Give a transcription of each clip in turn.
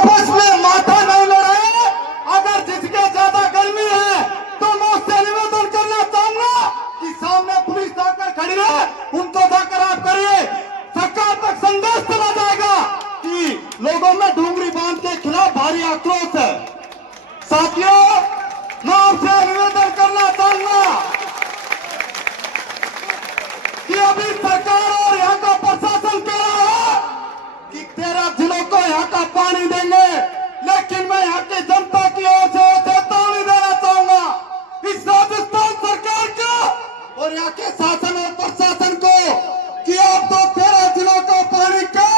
आपस में माथा नहीं लड़ाए। अगर जिसके ज्यादा गर्मी है तो मैं उससे निवेदन करना चाहूंगा कि सामने पुलिस जाकर खड़ी है, उनको जाकर आप करिए। सरकार तक संदेश चला जाएगा कि लोगों में डूंगरी बांध के खिलाफ भारी आक्रोश है। साथियों, मैं आपसे निवेदन करना चाहूंगा कि अभी सरकार और यहाँ का प्रशासन कह रहा है कि 13 जिलों को यहाँ का पानी देंगे, लेकिन मैं यहाँ की जनता की ओर से चेतावनी देना चाहूंगा इस राजस्थान सरकार को और यहाँ के शासन और प्रशासन को कि आप तो 13 जिलों को पानी का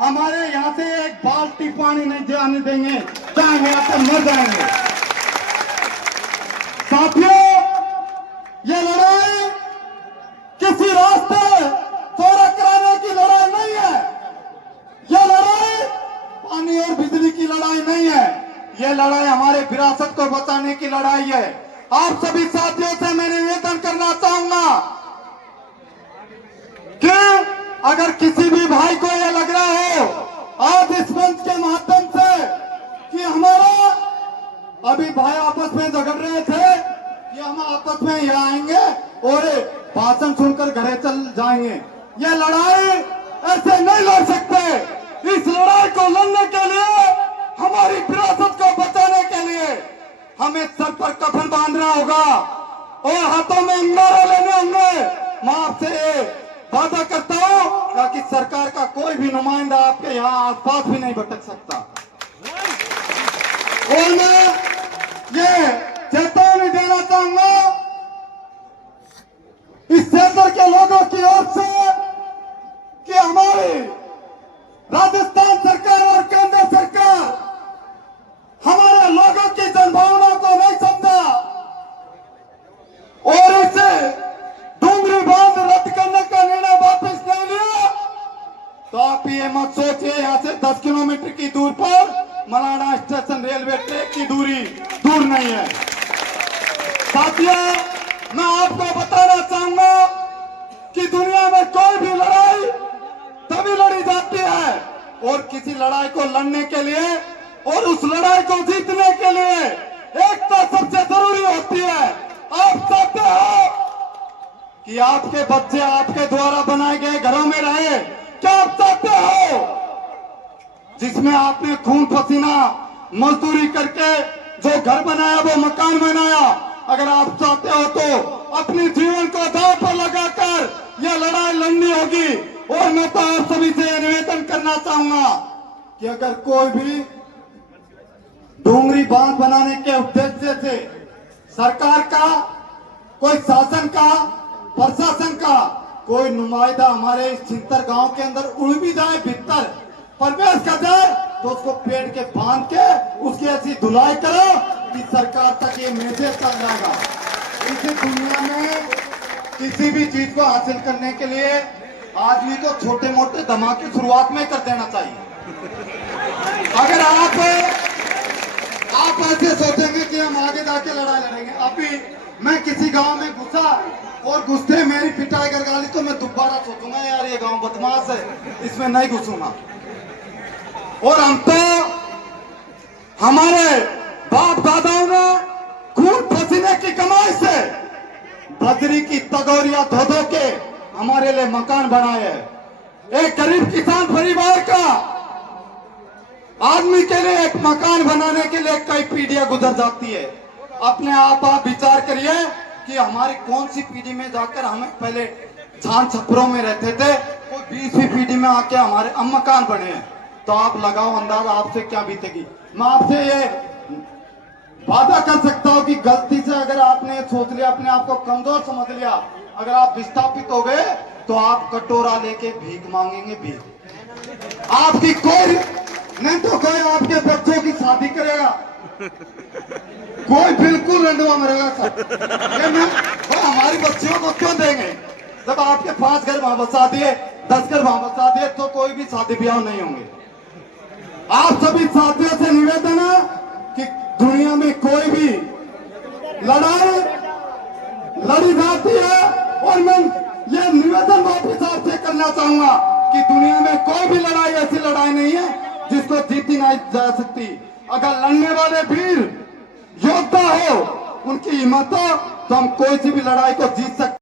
हमारे यहाँ से एक बाल्टी पानी नहीं जाने देंगे, जाएंगे यहाँ से मर जाएंगे। साथियों, ये लड़ाई किसी रास्ते चौड़ा कराने की लड़ाई नहीं है। यह लड़ाई पानी और बिजली की लड़ाई नहीं है। यह लड़ाई हमारे विरासत को बचाने की लड़ाई है। आप सभी साथियों से मैं निवेदन करना चाहूंगा कि अगर किसी भी भाई को यह लग रहा हो आज इस मंच के माध्यम से कि हमारा अभी भाई आपस में झगड़ रहे थे कि हम आपस में यहाँ आएंगे और भाषण सुनकर घरे चल जाएंगे, यह लड़ाई ऐसे नहीं लड़ सकते। इस लड़ाई को लड़ने के लिए, हमारी विरासत को बचाने के लिए हमें सर पर कफन बांधना होगा और हाथों में अंगारा लेने होंगे। मैं आपसे वादा करता हूं ताकि सरकार का कोई भी नुमाइंदा आपके यहाँ आसपास भी नहीं भटक सकता। और मैं ये चेतावनी देना चाहूंगा इस क्षेत्र के लोगों की ओर से कि हमारी राजस्थान सरकार और केंद्र सरकार हमारे लोगों की जनभावना को नहीं समझा और इसे डूंगरी बांध रद्द करने का निर्णय वापस नहीं लिया, तो आप ये मत सोचिए यहाँ से 10 किलोमीटर की दूर पर मलाना स्टेशन रेलवे ट्रैक की दूरी दूर नहीं है। साथियों, मैं आपको बताना चाहूंगा कि दुनिया में कोई भी लड़ाई तभी लड़ी जाती है और किसी लड़ाई को लड़ने के लिए और उस लड़ाई को जीतने के लिए एकता सबसे जरूरी होती है। आप चाहते हो कि आपके बच्चे आपके द्वारा बनाए गए घरों में रहे? क्या आप चाहते हो जिसमें आपने खून पसीना मजदूरी करके जो घर बनाया, वो मकान बनाया, अगर आप चाहते हो तो अपने जीवन को दांव पर लगाकर यह लड़ाई लड़नी होगी। और मैं तो आप सभी से निवेदन करना चाहूंगा कि अगर कोई भी डूंगरी बांध बनाने के उद्देश्य से सरकार का, कोई शासन का, प्रशासन का कोई नुमाइंदा हमारे इस छिंतर गांव के अंदर उड़ भी जाए, भीतर प्रवेश कर जाए, तो उसको पेड़ के बांध के उसकी ऐसी धुलाई करो कि सरकार तक ये मैसेज चल जाएगा। इस दुनिया में किसी भी चीज को हासिल करने के लिए आदमी को छोटे मोटे धमाके शुरुआत में कर देना चाहिए। अगर आप ऐसे सोचेंगे कि हम आगे जाके लड़ाई लड़ेंगे, अभी मैं किसी गांव में घुसा और घुसते मेरी पिटाई कर गाली तो मैं दोबारा सोचूंगा यार ये गांव बदमाश है, इसमें नहीं घुसूंगा। और हम तो हमारे बाप दादाओं ने खून पसीने की कमाई से बजरी की तगोरियां धो धो के हमारे लिए मकान बनाए हैं। एक गरीब किसान परिवार का आदमी के लिए एक मकान बनाने के लिए कई पीढ़ियां गुजर जाती है। अपने आप विचार करिए कि हमारी कौन सी पीढ़ी में जाकर हमें पहले छान छपरों में रहते थे, कोई 20वीं पीढ़ी में आके हमारे अब मकान बने हैं, तो आप लगाओ अंदाजा आपसे क्या बीतेगी। मैं आपसे ये वादा कर सकता हूं कि गलती से अगर आपने सोच लिया, अपने आप को कमजोर समझ लिया, अगर आप विस्थापित हो गए तो आप कटोरा लेके भीख मांगेंगे। भीख आपकी कोई नहीं तो कोई आपके बच्चों की शादी करेगा, कोई बिल्कुल रंडवा मरेगा सर। हमारी बच्चियों को क्यों देंगे? जब आपके 5 घर वहां बसा दिए, 10 घर वहां बसा दिए, तो कोई भी शादी ब्याह नहीं होंगे। आप सभी साथियों से निवेदन है कि दुनिया में कोई भी लड़ाई लड़ी जाती है, और मैं ये निवेदन वापिस आपसे करना चाहूंगा कि दुनिया में कोई भी लड़ाई ऐसी लड़ाई नहीं है जिसको को जीती नहीं जा सकती। अगर लड़ने वाले वीर योद्धा हो, उनकी हिम्मत हो, तो हम कोई सी भी लड़ाई को जीत सकते।